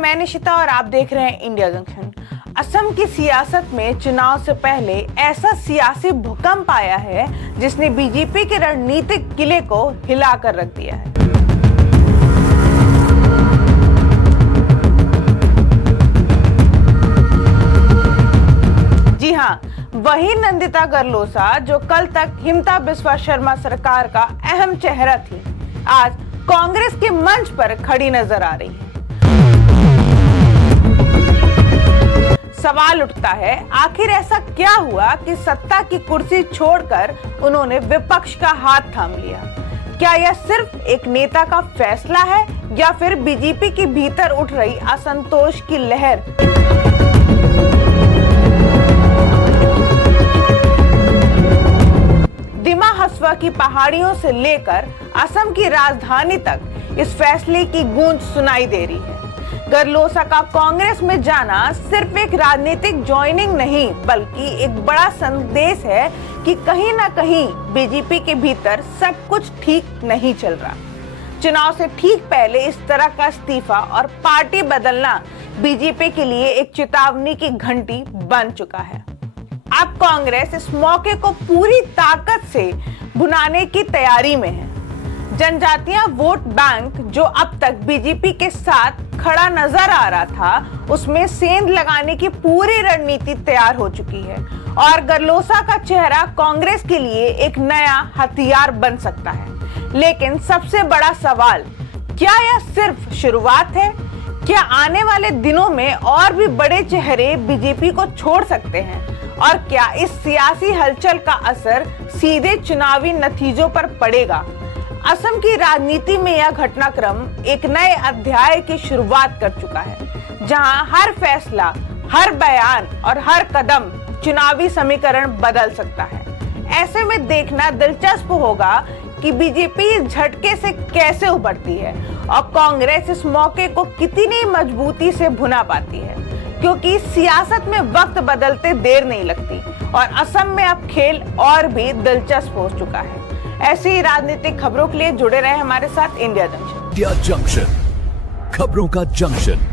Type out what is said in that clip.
मैं निशिता और आप देख रहे हैं इंडिया जंक्शन। असम की सियासत में चुनाव से पहले ऐसा सियासी भूकंप आया है जिसने बीजेपी के रणनीतिक किले को हिलाकर रख दिया है। जी हाँ, वही नंदिता गरलोसा जो कल तक हिमंता बिस्वा शर्मा सरकार का अहम चेहरा थी, आज कांग्रेस के मंच पर खड़ी नजर आ रही है। सवाल उठता है, आखिर ऐसा क्या हुआ कि सत्ता की कुर्सी छोड़कर उन्होंने विपक्ष का हाथ थाम लिया? क्या यह सिर्फ एक नेता का फैसला है या फिर बीजेपी के भीतर उठ रही असंतोष की लहर? दिमा हसवा की पहाड़ियों से लेकर असम की राजधानी तक इस फैसले की गूंज सुनाई दे रही है। गरलोसा का कांग्रेस में जाना सिर्फ एक राजनीतिक ज्वाइनिंग नहीं, बल्कि एक बड़ा संदेश है कि कहीं ना कहीं बीजेपी के भीतर सब कुछ ठीक नहीं चल रहा। चुनाव से ठीक पहले इस तरह का इस्तीफा और पार्टी बदलना बीजेपी के लिए एक चेतावनी की घंटी बन चुका है। अब कांग्रेस इस मौके को पूरी ताकत से भुनाने की तैयारी में है। जनजातियां वोट बैंक जो अब तक बीजेपी के साथ खड़ा नजर आ रहा था, उसमें सेंध लगाने की पूरी रणनीति तैयार हो चुकी है और गरलोसा का चेहरा कांग्रेस के लिए एक नया हथियार बन सकता है। लेकिन सबसे बड़ा सवाल, क्या यह सिर्फ शुरुआत है? क्या आने वाले दिनों में और भी बड़े चेहरे बीजेपी को छोड़ सकते हैं? और क्या इस सियासी हलचल का असर सीधे चुनावी नतीजों पर पड़ेगा? असम की राजनीति में यह घटनाक्रम एक नए अध्याय की शुरुआत कर चुका है, जहां हर फैसला, हर बयान और हर कदम चुनावी समीकरण बदल सकता है। ऐसे में देखना दिलचस्प होगा कि बीजेपी इस झटके से कैसे उभरती है और कांग्रेस इस मौके को कितनी मजबूती से भुना पाती है, क्योंकि सियासत में वक्त बदलते देर नहीं लगती और असम में अब खेल और भी दिलचस्प हो चुका है। ऐसी ही राजनीतिक खबरों के लिए जुड़े रहे हमारे साथ इंडिया जंक्शन। इंडिया जंक्शन, खबरों का जंक्शन।